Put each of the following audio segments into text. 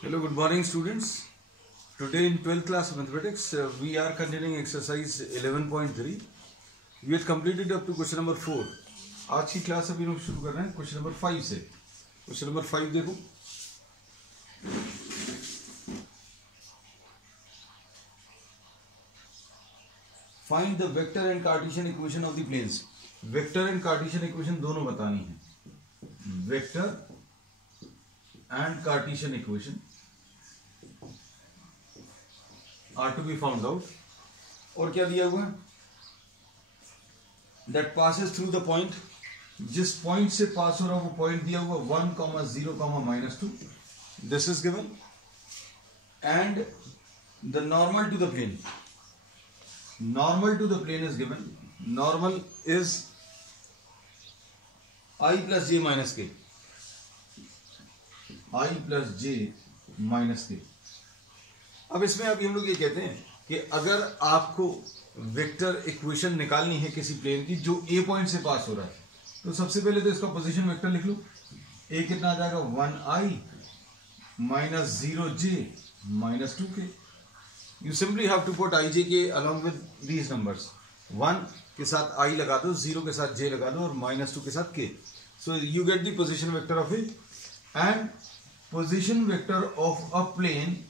Hello, good morning students. Today in 12th class mathematics we are continuing exercise 11.3. We had completed up to question number 4. आज की class अभी हम शुरू कर रहे हैं क्वेश्चन नंबर 5 से. क्वेश्चन नंबर 5 देखो. Find the vector and Cartesian equation of the planes. Vector and Cartesian equation दोनों बतानी है. Vector and Cartesian equation are to be found out. और क्या दिया हुआ है? That passes through the point. जिस पॉइंट से पास हो रहा है वो पॉइंट दिया हुआ 1, 0, -2. This is given. And the normal to the plane. Normal to the plane is given. Normal is I plus j minus k. I plus j minus k. अब इसमें अभी हम लोग ये कहते हैं कि अगर आपको वेक्टर इक्वेशन निकालनी है किसी प्लेन की जो ए पॉइंट से पास हो रहा है तो सबसे पहले तो इसका पोजीशन वेक्टर लिख लो. ए कितना आ जाएगा 1i minus 0j minus 2k. You simply have to put ij k along with these numbers. 1 के साथ i लगा दो, 0 के साथ j लगा दो और -2 के साथ k. So you get the position vector of it. And position vector of a plane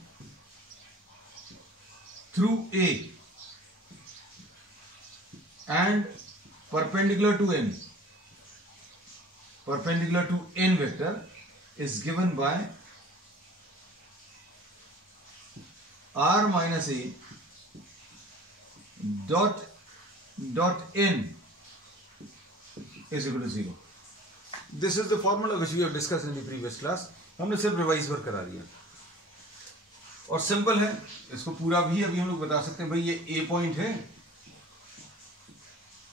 through A and perpendicular to n vector is given by r minus a dot n is equal to 0. This is the formula which we have discussed in the previous class. हमने सिर्फ revise work करा दिया और simple है. इसको पूरा भी अभी हम लोग बता सकते हैं भाई ये ए पॉइंट है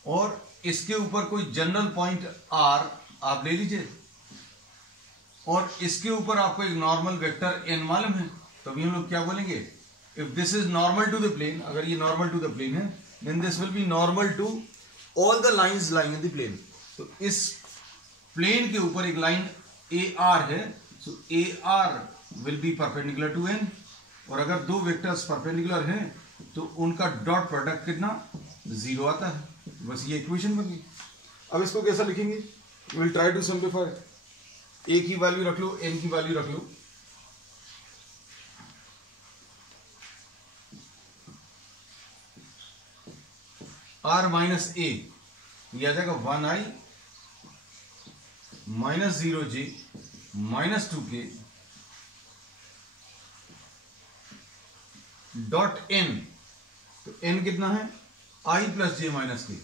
और इसके ऊपर कोई जनरल पॉइंट आर आप ले लीजिए और इसके ऊपर आपको एक नॉर्मल वेक्टर एन मालूम है तो अभी हम लोग क्या बोलेंगे if this is normal to the plane. अगर ये नॉर्मल टू द प्लेन है then this will be normal to all the lines lying in the plane. तो इस प्लेन के ऊपर एक लाइन ए आर है so A R will be perpendicular to N. और अगर दो वेक्टर्स परपेंडिकुलर हैं तो उनका डॉट प्रोडक्ट कितना 0 आता है. बस ये इक्वेशन बन गई. अब इसको कैसा लिखेंगे? Will try to simplify. A की वैल्यू रख लो, एन की वैल्यू रख लो. आर माइनस ए ये आ जाएगा 1i minus 0j minus 2k dot n. तो n कितना है i plus j minus k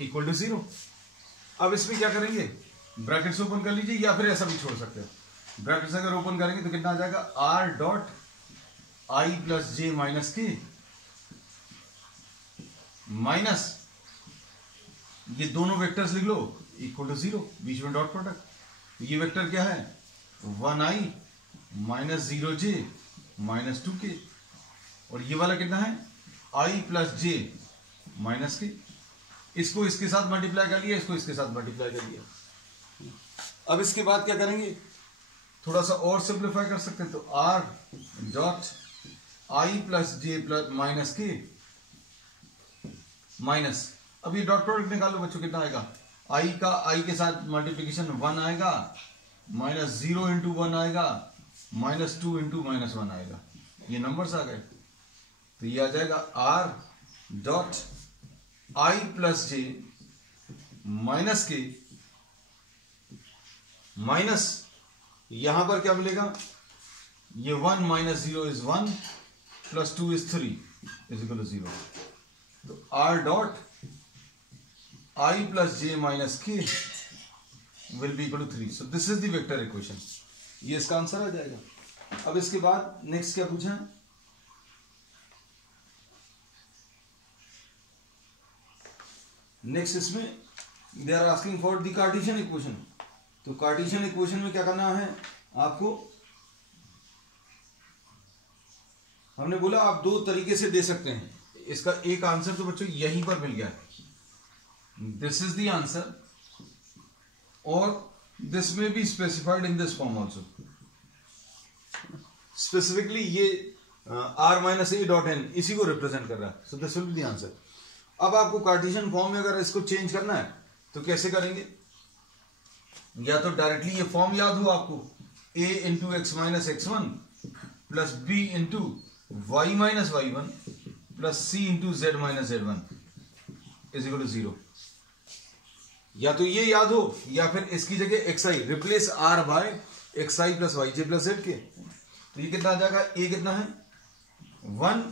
equal to 0. अब इसमें क्या करेंगे? ब्रैकेट्स ओपन कर लीजिए या फिर ऐसा भी छोड़ सकते हो. ब्रैकेट्स अगर ओपन करेंगे तो कितना आ जाएगा r dot i plus j minus k minus ये दोनों वेक्टर्स लिख लो इक्वल टू 0. बीच में डॉट प्रोडक्ट. तो ये वेक्टर क्या है 1i minus 0j minus 2k और ये वाला कितना है i plus j minus k. इसको इसके साथ मल्टीप्लाई कर लिया, इसको इसके साथ मल्टीप्लाई कर लिया. अब इसके बाद क्या करेंगे? थोड़ा सा और सिंप्लीफाई कर सकते हैं. तो r dot i plus j minus k minus. अब ये डॉट प्रोडक्ट निकालो बच्चों कितना आएगा i का i के साथ मल्टीप्लिकेशन 1 आएगा माइनस 0 इंटू 1 आएगा माइनस 2 इंटू -1 आएगा. ये नंबर्स आ गए. तो ये आ जाएगा r dot i plus j minus k minus यहां पर क्या मिलेगा ये 1 minus 0 is 1 plus 2 is 3 is equal to 0. तो r dot i plus j minus k will be equal to 3. So this is the vector equation. ये इसका answer आ जाएगा. अब इसके बाद नेक्स्ट क्या पूछा है? नेक्स्ट इसमें they are asking for the Cartesian equation. तो Cartesian equation में क्या करना है आपको? हमने बोला आप दो तरीके से दे सकते हैं. इसका एक आंसर तो बच्चों यहीं पर मिल गया है. दिस इज द आंसर और this may be specified in this form also. Specifically ये r minus a dot n इसी को रिप्रेजेंट कर रहा है. So this will be the answer. अब आपको कार्टेशियन फॉर्म में अगर इसको चेंज करना है तो कैसे करेंगे? या तो डायरेक्टली ये फॉर्म याद हो आपको, a into x minus x one plus b into y minus y one plus c into z minus z one is equal to 0. या तो ये याद हो या फिर इसकी जगह x i replace r by x I plus Y J plus Z के. तो ये कितना आ जाएगा? ए कितना है? 1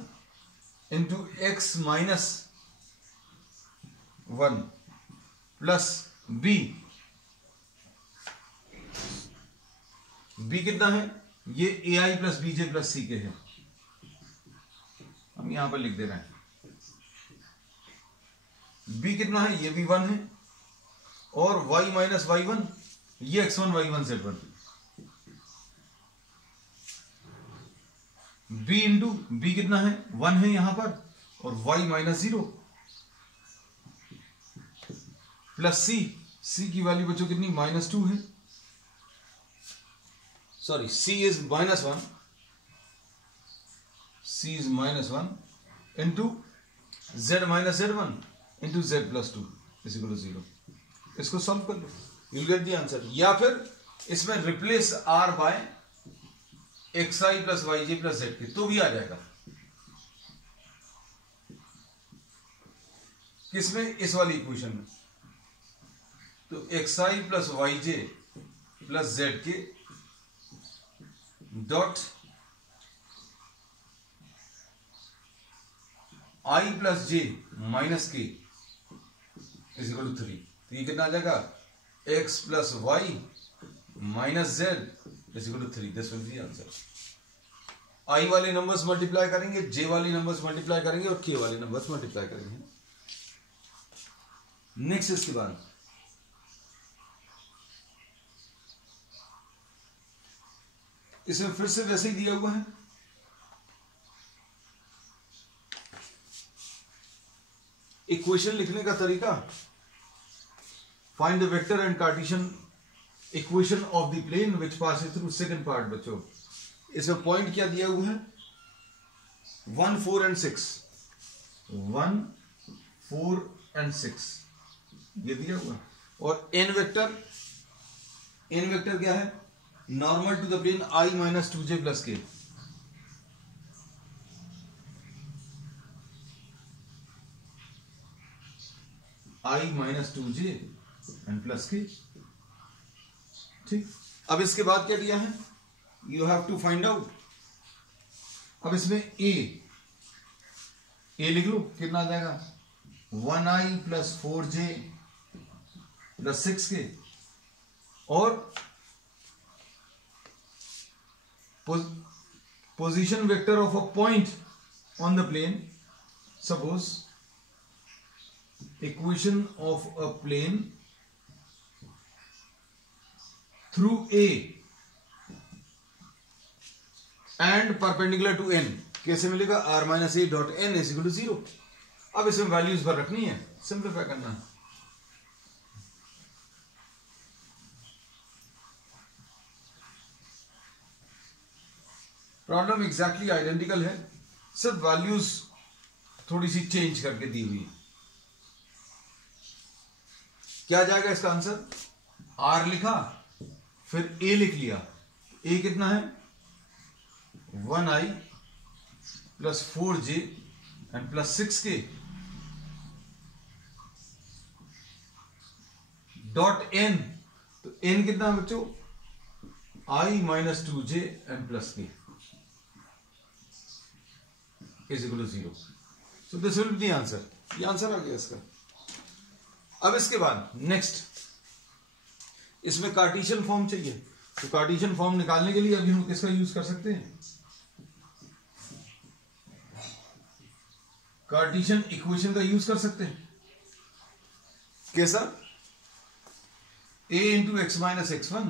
into x minus 1 plus b कितना है? ये a i plus b j plus c k है. हम यहां पर लिख दे रहे हैं. बी कितना है? ये भी 1 है. और y माइनस वाई वन ये x1 y1 सेट पर. b इंटू बी कितना है? 1 है यहां पर और y माइनस 0 प्लस c की वैल्यू बच्चों कितनी? -2 है. Sorry, c is -1. c is -1 into z minus z1 into z plus 2 is equal to 0. इसको सॉल्व कर लो, you will get the answer. या फिर इसमें replace r by x I plus Y J plus Z के तो भी आ जाएगा. किसमें? इस वाली इक्वेशन में. तो X I plus Y J plus Z K dot I plus J minus K is equal to 3. तो ये कितना आ जाएगा? x plus Y minus Z is equal to 3. This will be answer. I वाले numbers multiply करेंगे, जे वाले numbers multiply करेंगे और के वाले नंबर्स मल्टीप्लाई करेंगे. नेक्स्ट इसके बाद इसमें फिर से वैसे ही दिया हुआ है. इक्वेशन लिखने का तरीका, find the vector and Cartesian equation of the plane which passes through second part. बच्चों इसमें पॉइंट क्या दिया हुआ है? 1, 4 एंड 6. 1, 4 एंड 6 ये दिया हुआ है. और एन वेक्टर क्या है? Normal to the plane i minus 2j plus k. i minus 2j and plus k. ठीक. अब इसके बाद क्या दिया है? You have to find out. अब इसमें a लिख लो. कितना आ जाएगा? 1i plus 4j plus 6k. और position vector of a point on the plane. Suppose equation of a plane through A and perpendicular to n. कैसे मिलेगा? r minus a dot n is equal to 0. अब इसमें values भर रखनी है, simplify करना है. प्रॉब्लम एग्जैक्टली आइडेंटिकल है, सिर्फ वैल्यूज थोड़ी सी चेंज करके दी हुई है. क्या जाएगा इसका आंसर? r लिखा, फिर a लिख लिया. a कितना है? 1i plus 4j and plus 6k dot n. तो n कितना है बच्चों? i minus 2j and plus k is equal to 0. So this will be the answer. ये आंसर आ गया इसका. अब इसके बाद नेक्स्ट इसमें कार्टेशियन फॉर्म चाहिए. तो कार्टेशियन फॉर्म निकालने के लिए अभी हम किसका यूज कर सकते हैं? कार्टेशियन इक्वेशन का यूज कर सकते हैं. कैसा? a into x minus x1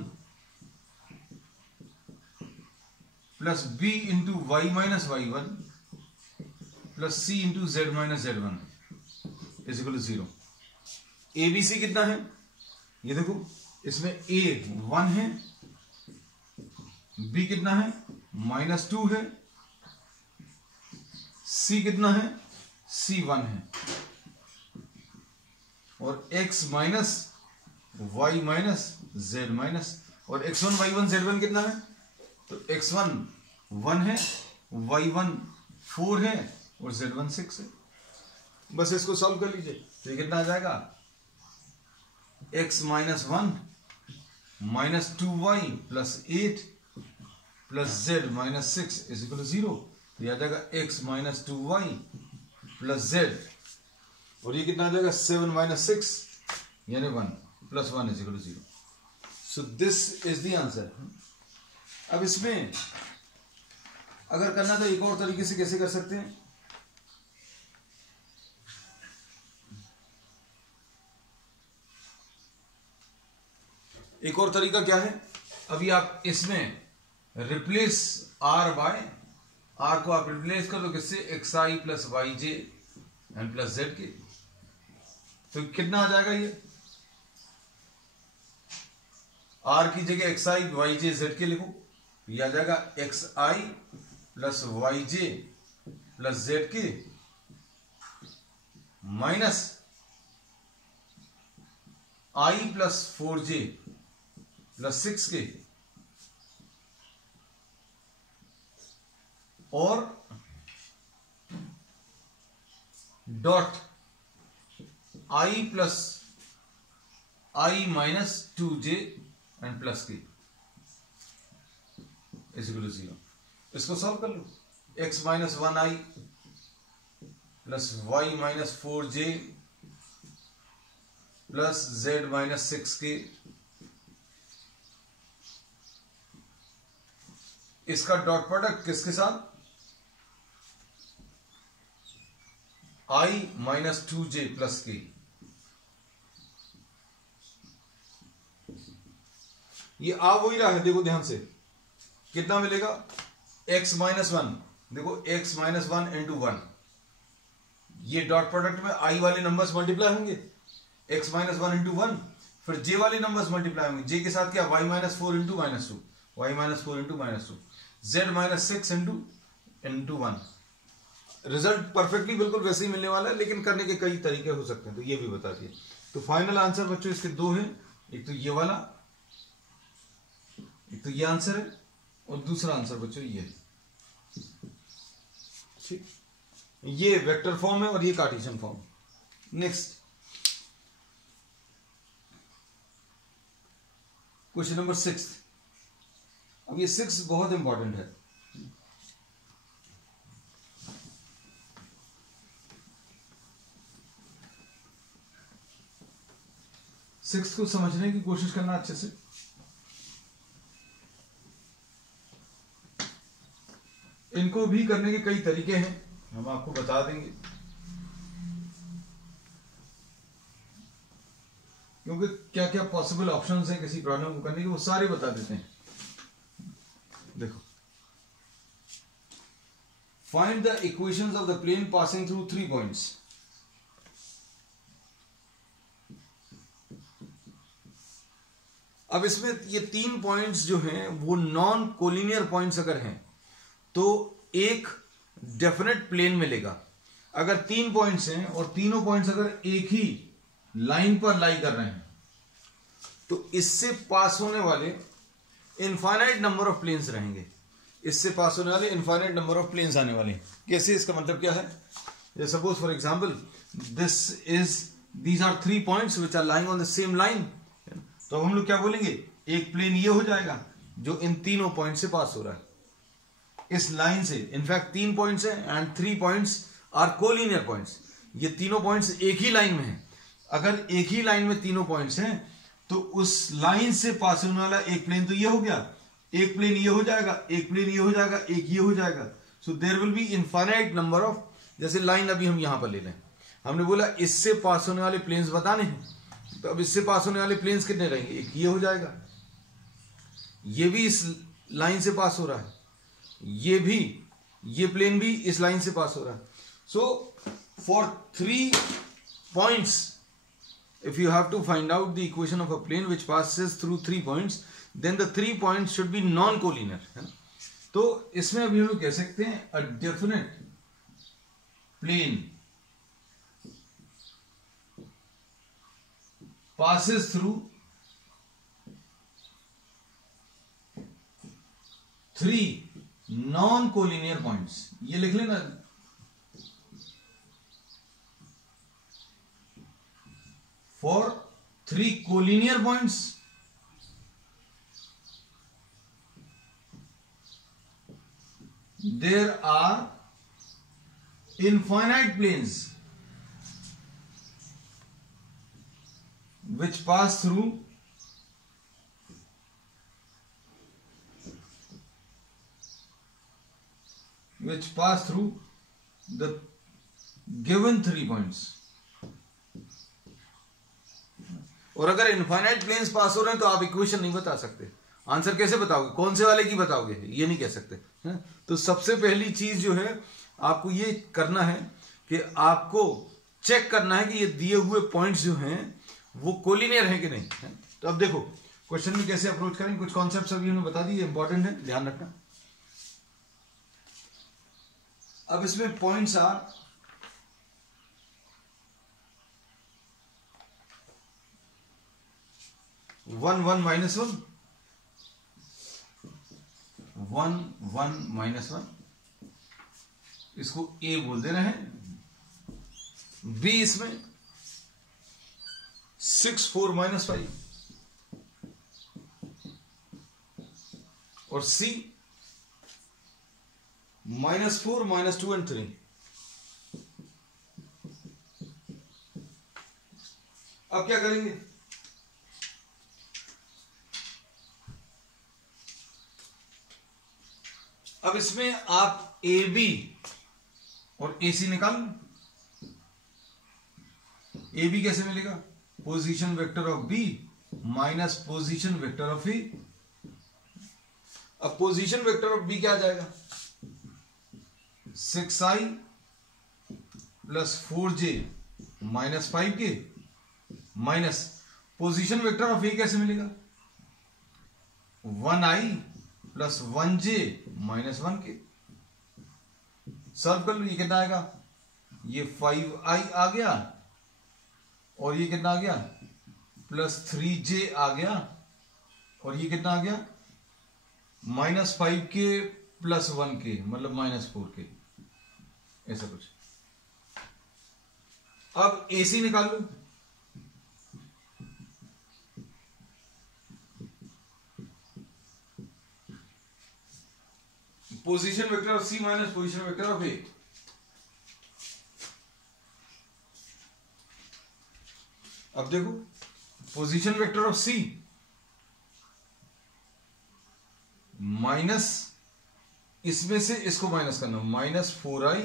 plus b into y minus y1 plus c into z minus z1 is equal to 0. ABC कितना है? ये देखो इसमें a 1 है, b कितना है -2 है, c कितना है c 1 है, और x minus y minus z minus, और x1 y1 z1 कितना है, तो x1 1 है, y1 4 है और z1 6 है। बस इसको सॉल्व कर लीजिए तो ये कितना आ जाएगा, x minus 1 minus 2y plus 8 plus z minus 6 is equal to 0। तो ये आ जाएगा x minus 2y plus z, और ये कितना आ जाएगा 7 माइनस 6 यानी 1 plus 1 is equal to 0। So this is the answer. अब इसमें अगर करना तो एक और तरीके से कैसे कर सकते हैं, एक और तरीका क्या है, अभी आप इसमें रिप्लेस r बाय r को आप रिप्लेस कर दो किससे, xi plus Y j n plus Z के, तो कितना आ जाएगा ये, r की जगह xi वाई जे जेड के लिखो, ये आ जाएगा xi प्लस वाई जे प्लस जेड के minus i plus 4j plus 6 के, और dot i plus i minus 2j and plus के इज इक्वल टू 0। इसको सॉल्व कर लो, x minus 1i plus y minus 4j plus z minus 6k, इसका dot product किसके साथ, i minus 2j plus k, ये आ वही रहा है, देखो ध्यान से कितना मिलेगा, x माइनस 1, देखो x माइनस 1 इंटू 1, ये डॉट प्रोडक्ट में i वाले नंबर्स मल्टीप्लाई होंगे, x माइनस 1 इंटू 1, फिर j वाले नंबर्स मल्टीप्लाई होंगे, j के साथ क्या y minus 4 into minus 2, y minus 4 into minus 2, z minus 6 into 1। Result perfectly बिल्कुल वैसे ही मिलने वाला है, लेकिन करने के कई तरीके हो सकते हैं, तो ये भी बता दिए। तो फाइनल आंसर बच्चों इसके दो हैं, एक तो ये वाला, एक तो ये आंसर है, और दूसरा आंसर बच्चों ये है। ठीक, ये वेक्टर फॉर्म है और ये Cartesian form. Next question number 6। अब ये 6 बहुत इंपॉर्टेंट है। सिक्स को समझने की कोशिश करना अच्छे से। इनको भी करने के कई तरीके हैं, हम आपको बता देंगे, क्योंकि क्या क्या पॉसिबल ऑप्शंस हैं किसी प्रॉब्लम को करने के, वो सारे बता देते हैं। देखो, find the equations of the plane passing through 3 points. अब इसमें ये 3 पॉइंट्स जो हैं वो नॉन कोलिनियर पॉइंट्स अगर हैं तो एक डेफिनेट प्लेन मिलेगा। अगर 3 पॉइंट्स हैं और तीनों पॉइंट्स अगर एक ही लाइन पर लाई कर रहे हैं तो इससे पास होने वाले इनफाइनाइट नंबर ऑफ प्लेन्स रहेंगे। इससे पास होने वाले इनफाइनाइट नंबर ऑफ प्लेन्स आने वाले हैं। कैसे? इसका मतलब क्या है? Suppose for example these are 3 points which are lying on the same line. तो अब हम लोग क्या बोलेंगे, एक प्लेन ये हो जाएगा जो इन तीनों पॉइंट से पास हो रहा है, इस लाइन से। इनफैक्ट 3 पॉइंट्स हैं and 3 points are collinear points. ये तीनों पॉइंट्स एक ही लाइन में हैं। अगर एक ही लाइन में तीनों पॉइंट्स हैं तो उस लाइन से पास होने वाला एक प्लेन तो ये हो गया, एक प्लेन ये हो जाएगा, एक प्लेन ये हो जाएगा, एक ये हो जाएगा। So there will be infinite number of, जैसे लाइन अभी हम यहां पर ले लें, हमने बोला इससे पास होने वाले प्लेन्स बताने हैं, तो अब इससे पास होने वाले प्लेन्स कितने रहेंगे? एक ये हो जाएगा, ये भी इस लाइन से पास हो रहा है, ये भी, ये प्लेन भी इस लाइन से पास हो रहा है। So for 3 points if you have to find out the equation of a plane which passes through 3 points, then the 3 points should be non-collinear, है ना। तो इसमें अभी हम लोग कह सकते हैं a definite plane passes through 3 non-collinear points। ये लिख लेना, for 3 collinear points there are infinite planes which pass through the given 3 points। और अगर इनफाइनाइट प्लेन्स पास हो रहे हैं तो आप इक्वेशन नहीं बता सकते। आंसर कैसे बताओगे, कौन से वाले की बताओगे, ये नहीं कह सकते है? तो सबसे पहली चीज जो है आपको ये करना है कि आपको चेक करना है कि ये दिए हुए पॉइंट्स जो हैं वो कोलिनियर हैं कि नहीं है? तो अब देखो क्वेश्चन में कैसे अप्रोच करेंगे, कुछ कॉन्सेप्ट्स अभी उन्होंने बता दिए, इंपॉर्टेंट है, ध्यान रखना। अब इसमें पॉइंट्स आर 1 1 -1 1 1 -1, इसको ए बोल दे रहे हैं। बी इसमें 6 4 -5 और सी -4 -2 and 3। अब क्या करेंगे, अब इसमें आप ए बी और ए सी निकाल लो। ए बी कैसे मिलेगा, position vector of B minus position vector of A. अब पोजीशन वेक्टर ऑफ बी क्या आ जाएगा, 6i plus 4j minus 5k minus position vector of A कैसे मिलेगा, 1i plus 1j minus 1k। Solve कर लो, ये कितना आएगा, ये 5i आ गया और ये कितना आ गया, प्लस 3j आ गया और ये कितना आ गया, माइनस 5k प्लस 1k मतलब माइनस 4k, ऐसा कुछ। अब AC निकाल लो, position vector of C minus position vector of A. अब देखो position vector of C minus, इसमें से इसको माइनस करना, minus 4i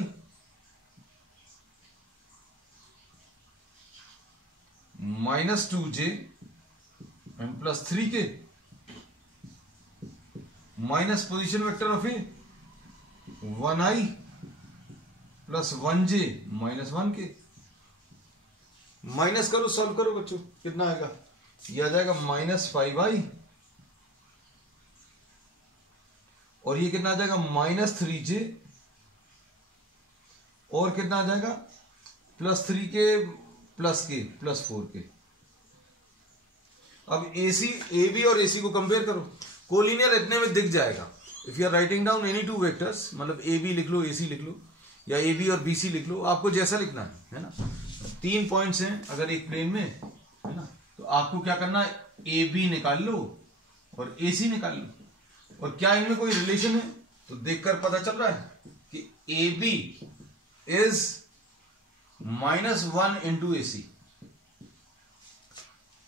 minus 2j and plus 3k minus position vector of A 1i plus 1j minus 1k। Minus करो, solve करो बच्चों, कितना आएगा, ये आ जाएगा माइनस 5i और ये कितना आ जाएगा, माइनस 3j और कितना आ जाएगा, plus 3k plus k plus 4k। अब AC AB और AC को कंपेयर करो, कोलिनियर इतने में दिख जाएगा। If you are writing down any two vectors, मतलब AB लिख लो, AC लिख लो या AB और BC लिख लो, आपको जैसा लिखना है ना। 3 पॉइंट्स हैं अगर एक प्लेन में, है ना, तो आपको क्या करना है, AB निकाल लो और AC निकाल लो। और क्या इनमें कोई रिलेशन है, तो देखकर पता चल रहा है कि AB is -1 into AC।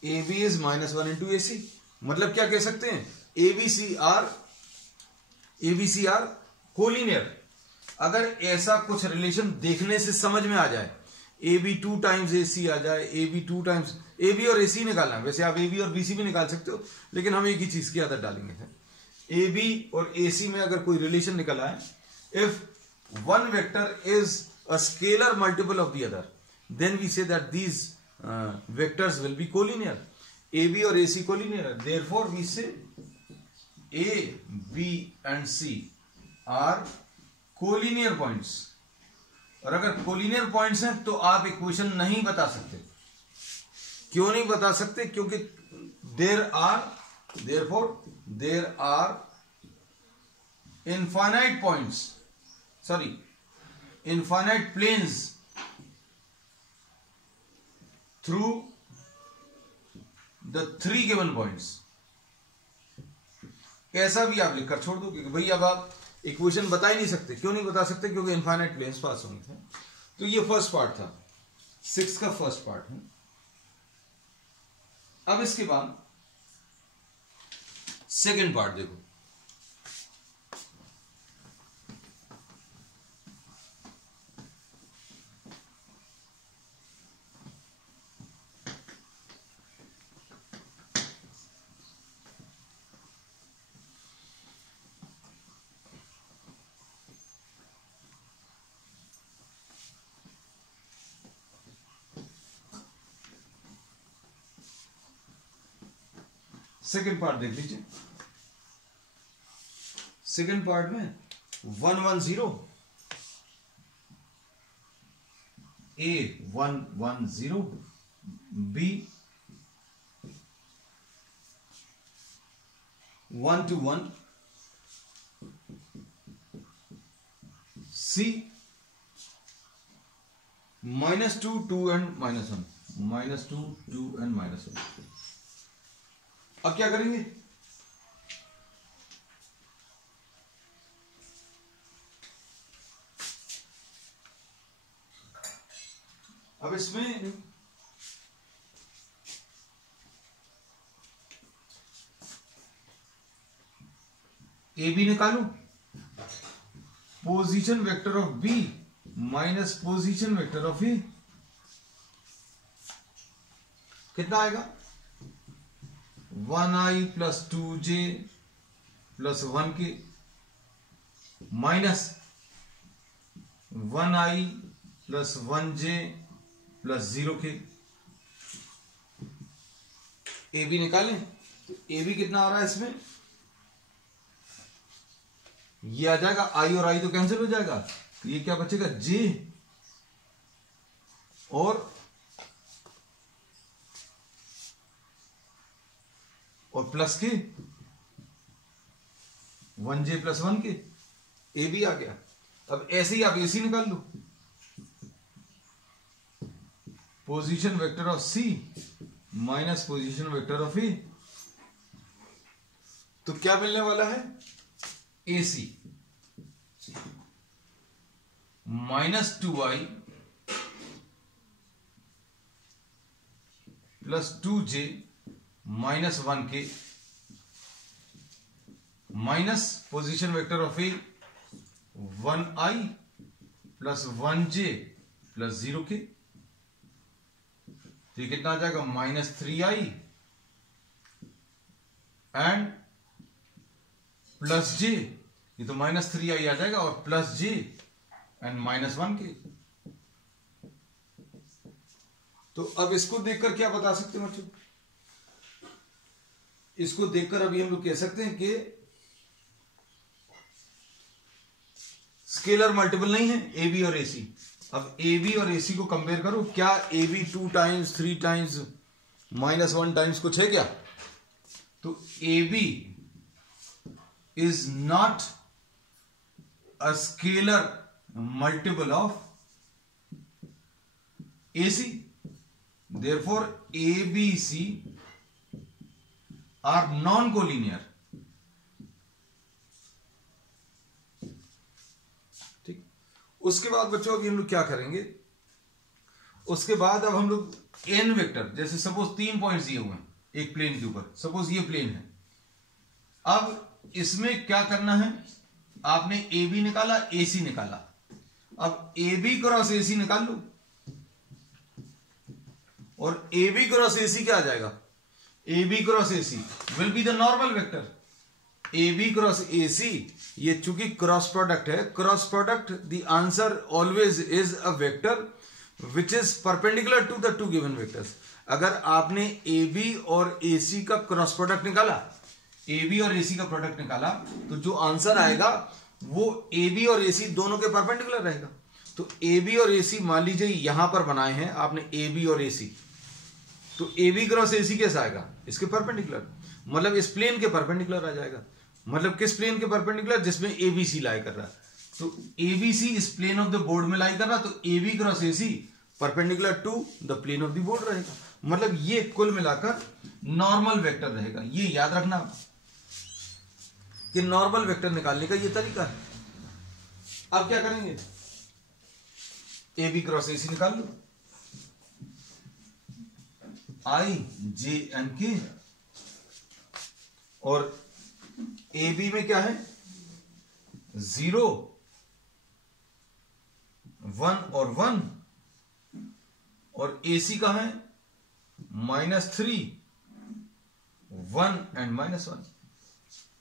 AB is -1 into AC, मतलब क्या कह सकते हैं, ABC आर कोलिनियर। अगर ऐसा कुछ रिलेशन देखने से समझ में आ जाए, AB 2 टाइम्स AC आ जाए, AB 2 टाइम्स, AB और AC निकालना है, वैसे आप AB और BC भी निकाल सकते हो, लेकिन हम एक ही चीज की आदत डालेंगे। AB और AC में अगर कोई रिलेशन निकल आए, if one vector is a scalar multiple of the other, then we say that these vectors will be collinear. A B और ए सी कोलिनियर है. Therefore we say A B and C are collinear points. और अगर collinear points हैं तो आप equation नहीं बता सकते. क्यों नहीं बता सकते? क्योंकि therefore there are infinite points, sorry infinite planes through the 3 given points. ऐसा भी आप लिखकर छोड़ दो क्योंकि भाई अब आप इक्वेशन बता ही नहीं सकते. क्यों नहीं बता सकते? क्योंकि इनफाइनाइट प्लेन्स पास होंगे थे. तो ये फर्स्ट पार्ट था, 6 का फर्स्ट पार्ट है. अब इसके बाद सेकंड पार्ट देखो. सेकेंड पार्ट देख लीजिए. सेकेंड पार्ट में 1 1 0 A 1 1 0 B 1 2 1 C -2 2 and -1 -2 2 and -1. अब क्या करेंगे? अब इसमें ए बी निकालू. Position vector of B minus position vector of A कितना आएगा? 1i प्लस 2j प्लस 1 के minus 1i plus 1j plus 0 के. ए बी निकालें तो ए बी कितना आ रहा है इसमें? ये आ जाएगा i और i तो कैंसिल हो जाएगा. तो ये क्या बचेगा? j और प्लस के 1j प्लस 1 के. ए बी आ गया. अब ऐसे ही आप एसी निकाल लो. Position vector of C minus position vector of A. तो क्या मिलने वाला है? एसी -2i प्लस 2j -1 के minus position vector of A 1i plus 1j plus 0 के. तो ये कितना आ जाएगा? -3i and plus j. ये तो -3i आ जाएगा और प्लस j एंड -1 के. तो अब इसको देखकर क्या बता सकते हैं बच्चों? इसको देखकर अभी हम लोग कह सकते हैं कि स्केलर मल्टीपल नहीं है ए बी और ए सी. अब ए बी और ए सी को कंपेयर करो. क्या A B 2 times 3 times -1 times कुछ है क्या? तो A B is not a scalar multiple of A C. Therefore A B C are non collinear. ठीक. उसके बाद बच्चों अभी हम लोग क्या करेंगे? उसके बाद अब हम लोग एन वेक्टर, जैसे सपोज 3 पॉइंट्स दिए हुए हैं एक प्लेन के ऊपर. सपोज ये प्लेन है. अब इसमें क्या करना है? आपने ए बी निकाला, ए सी निकाला. अब ए बी क्रॉस ए सी निकाल लो और ए बी क्रॉस ए सी क्या आ जाएगा? A B cross A C will be the normal vector. A B cross A C, ये चूंकि क्रॉस प्रोडक्ट है, cross product the answer always is a vector. Which is perpendicular to the two given vectors. अगर आपने ए B और A C का cross product निकाला, ए B और A C का प्रोडक्ट निकाला, तो जो आंसर आएगा वो ए बी और ए सी दोनों के परपेंडिकुलर रहेगा। तो ए बी और ए सी मान लीजिए यहां पर बनाए हैं आपने ए बी और ए सी, तो ए बी क्रॉस ए सी कैसा आएगा? इसके परपेंडिकुलर, मतलब इस प्लेन के परपेंडिकुलर आ जाएगा। मतलब किस प्लेन के परपेंडिकुलर? जिसमें ए बी सी लाई कर रहा है। तो ए बी सी इस प्लेन ऑफ द बोर्ड में लाई कर रहा, तो A B cross A C perpendicular to the plane of the board रहेगा। मतलब ये कुल मिलाकर नॉर्मल वेक्टर रहेगा। ये याद रखना कि नॉर्मल वेक्टर निकालने का ये तरीका है। अब क्या करेंगे? ए बी क्रॉस ए सी निकाल लो, आई जे एन के, और ए बी में क्या है? 0 1 और 1, और ए सी का है -3 1 एंड -1।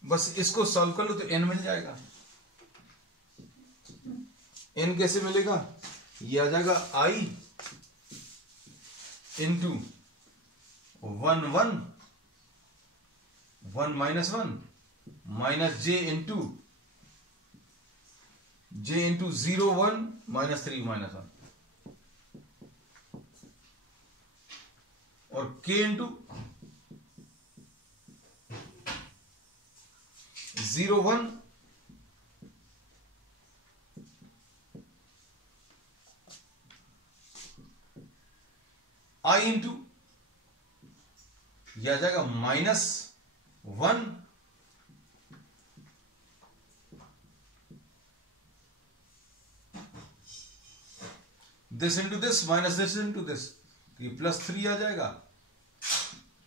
बस इसको सॉल्व कर लो तो n मिल जाएगा। n कैसे मिलेगा? ये आ जाएगा i into 1 1 1 -1 minus j into 0 1 -3 -1, और k इंटू 0 1 i इंटू यह आ जाएगा -1 this into this minus this into this, ये +3 आ जाएगा,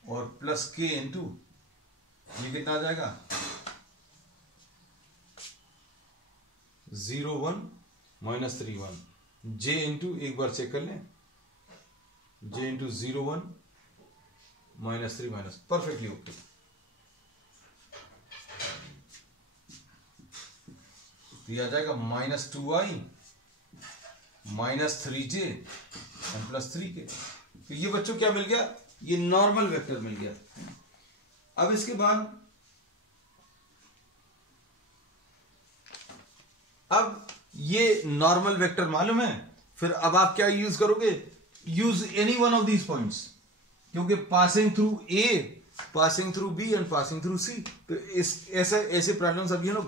और प्लस के इंटू ये कितना आ जाएगा? 0 1 -3 1, j इंटू, एक बार चेक कर लें, j into 0 1 -3 minus, perfectly okay. तो ये आ जाएगा -2i -3j एंड +3k। तो ये बच्चों क्या मिल गया? ये नॉर्मल वेक्टर मिल गया। अब इसके बाद अब ये नॉर्मल वेक्टर मालूम है, फिर अब आप क्या यूज करोगे? Use any one of these points, क्योंकि passing through A, passing through B and passing through C. तो ऐसे प्रॉब्लम्स अभी लोग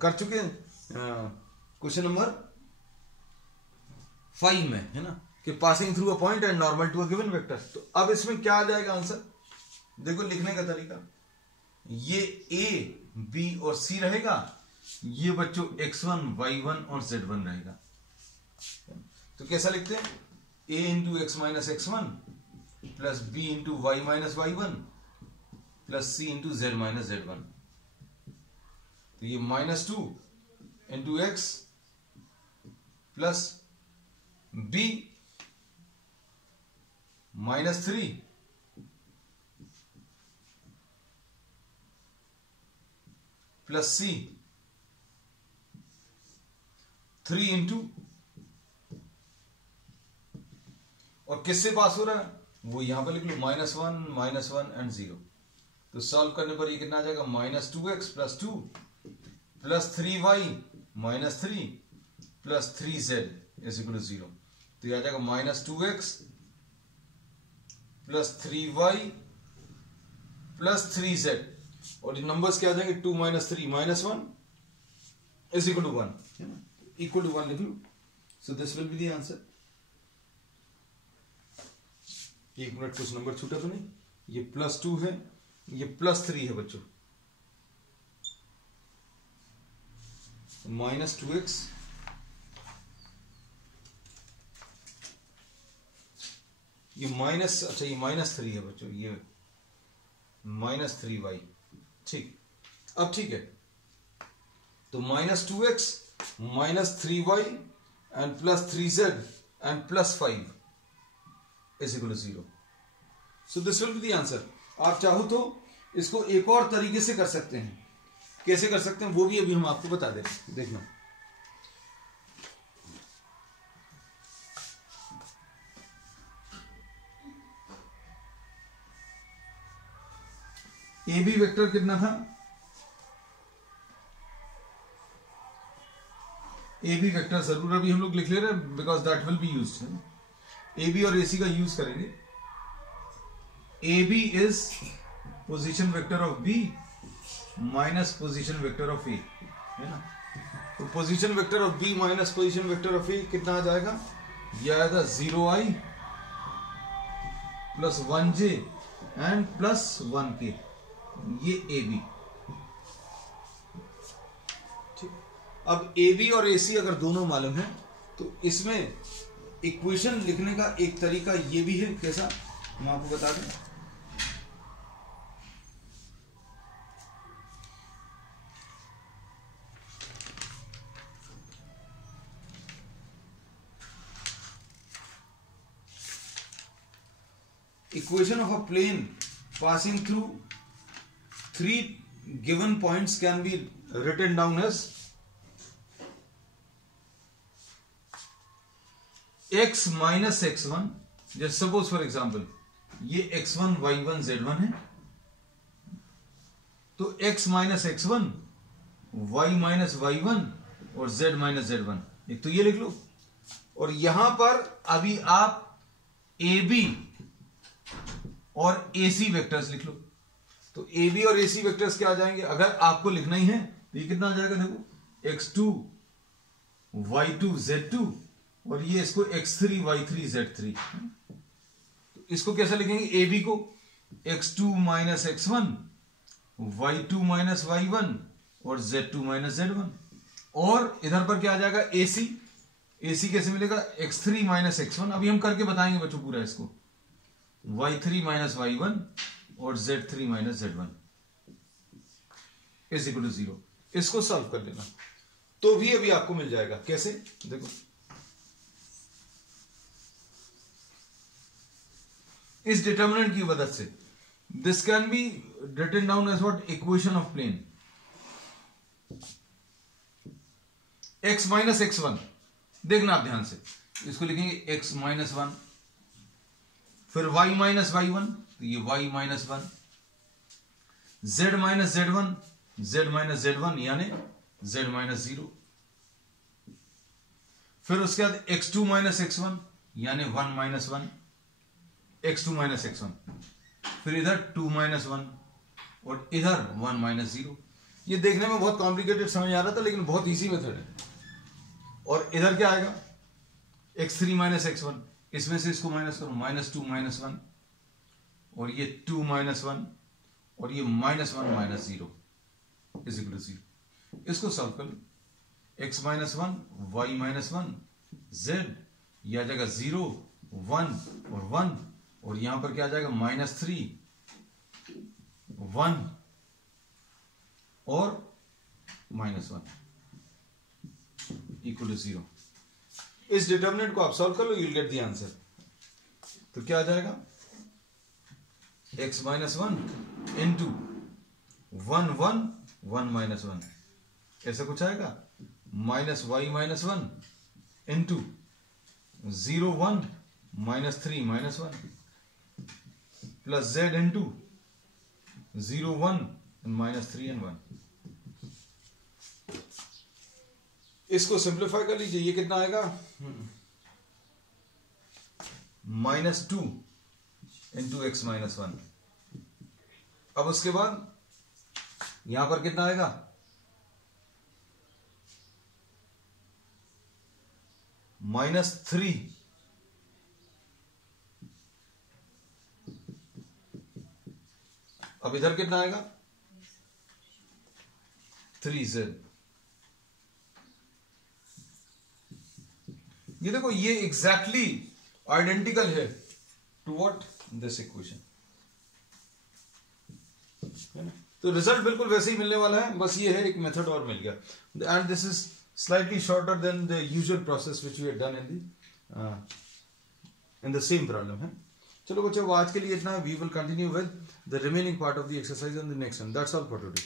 कर चुके हैं क्वेश्चन नंबर 5 में, है ना, कि passing through a point and normal to a given vector. तो अब इसमें क्या आ जाएगा आंसर? देखो लिखने का तरीका, ये ए बी और सी रहेगा, ये बच्चों x1 y1 और z1 रहेगा। तो कैसा लिखते हैं? a into x minus x1 plus b into y minus y1 plus c into z minus z1। तो ये -2 into x plus b -3 plus c 3 into, और किससे पास हो रहा है? वो यहां पर लिख लो -1 एंड 0। तो सॉल्व करने पर ये कितना आ जाएगा? -2x plus 2 plus 3y -3 plus 3z is equal to 0। तो ये आ जाएगा -2x plus 3y plus 3z, और ये नंबर्स क्या आ जाएंगे? 2 - 3 -1 is equal to 1, equal to 1 लिख लो। So this will be the answer. एक मिनट, कुछ नंबर छूटा तो नहीं? ये +2 है, ये +3 है बच्चों, -2x ये माइनस, अच्छा ये -3 है बच्चों, ये -3y। ठीक, अब ठीक है। तो -2x -3y and plus 3z and plus 5 is equal to 0। So this will be the answer. आप चाहो तो इसको एक और तरीके से कर सकते हैं। कैसे कर सकते हैं वो भी अभी हम आपको बता दें। देखना, ए बी वेक्टर कितना था, ए बी वेक्टर जरूर अभी हम लोग लिख ले रहे हैं because that will be used. A B और ए सी का यूज करेंगे। A B is position vector of B minus position vector of A, है ना। तो position vector of B minus position vector of A कितना आ जाएगा, यह आएगा 0i plus 1j and plus 1k, ये ए बी। अब ए बी और ए सी अगर दोनों मालूम है तो इसमें इक्वेशन लिखने का एक तरीका ये भी है, कैसा हम आपको बता दें। Equation of a plane passing through three given points can be written down as x minus x1, just suppose for example ये x1 y1 z1 है, तो x minus x1 y minus y1 और z minus z1, एक तो ये लिख लो। और यहां पर अभी आप ए बी और ए सी वेक्टर्स लिख लो। तो ए बी और ए सी वेक्टर्स क्या आ जाएंगे, अगर आपको लिखना ही है तो ये कितना आ जाएगा, देखो x2 y2 z2 और ये इसको x3 y3 z3। तो इसको कैसे लिखेंगे, ए बी को x2 minus x1 y2 minus y1 और z2 माइनस z1। और इधर पर क्या आ जाएगा, ए सी कैसे मिलेगा, x3 माइनस x1, अभी हम करके बताएंगे बच्चों पूरा इसको, y3 माइनस y1 और z3 minus z1 is equal to 0। इसको सॉल्व कर लेना तो भी अभी आपको मिल जाएगा। कैसे, देखो इस डिटर्मिनेंट की मदद से this can be written down as what, equation of plane x minus x1। देखना आप ध्यान से, इसको लिखेंगे x माइनस 1, फिर y माइनस y1 तो ये y minus 1, z minus z1 z minus z1 यानी z माइनस 0, फिर उसके बाद x2 माइनस x1 यानी 1 माइनस 1 x2 माइनस x1, फिर इधर 2 माइनस 1 और इधर 1 माइनस 0। ये देखने में बहुत कॉम्प्लिकेटेड समझ आ रहा था लेकिन बहुत इजी मेथड है। और इधर क्या आएगा, x3 माइनस x1, इसमें से इसको माइनस करो, माइनस 2 माइनस 1 और ये 2 माइनस 1 और ये minus 1 minus 0 is equal to 0। इसको सॉल्व कर लो, x minus 1 y minus 1 z, यह आ जाएगा 0 1 और 1 और यहां पर क्या आ जाएगा, माइनस 3 1 और माइनस 1 इक्वल टू 0। इस डिटर्मिनेंट को आप सॉल्व कर लो, you will get the answer. तो क्या आ जाएगा, x माइनस 1 इंटू 1 1 1 माइनस 1, ऐसा कुछ आएगा, minus y minus 1 into 0 1 minus 3 minus 1 plus z into 0 1 minus 3 and 1। इसको सिंप्लीफाई कर लीजिए, ये कितना आएगा, माइनस 2 इंटू एक्स माइनस 1। अब उसके बाद यहां पर कितना आएगा, माइनस 3 अब इधर कितना आएगा, 3z। ये देखो ये एग्जैक्टली आइडेंटिकल है टू व्हाट, दिस इक्वेशन, है ना। तो रिजल्ट बिल्कुल वैसे ही मिलने वाला है, बस ये है एक मेथड और मिल गया। And this is slightly shorter than the usual process which we have done in the same problem है। चलो बच्चों, आज के लिए इतना। We will continue with the remaining part of the exercise in the next one. That's all for today.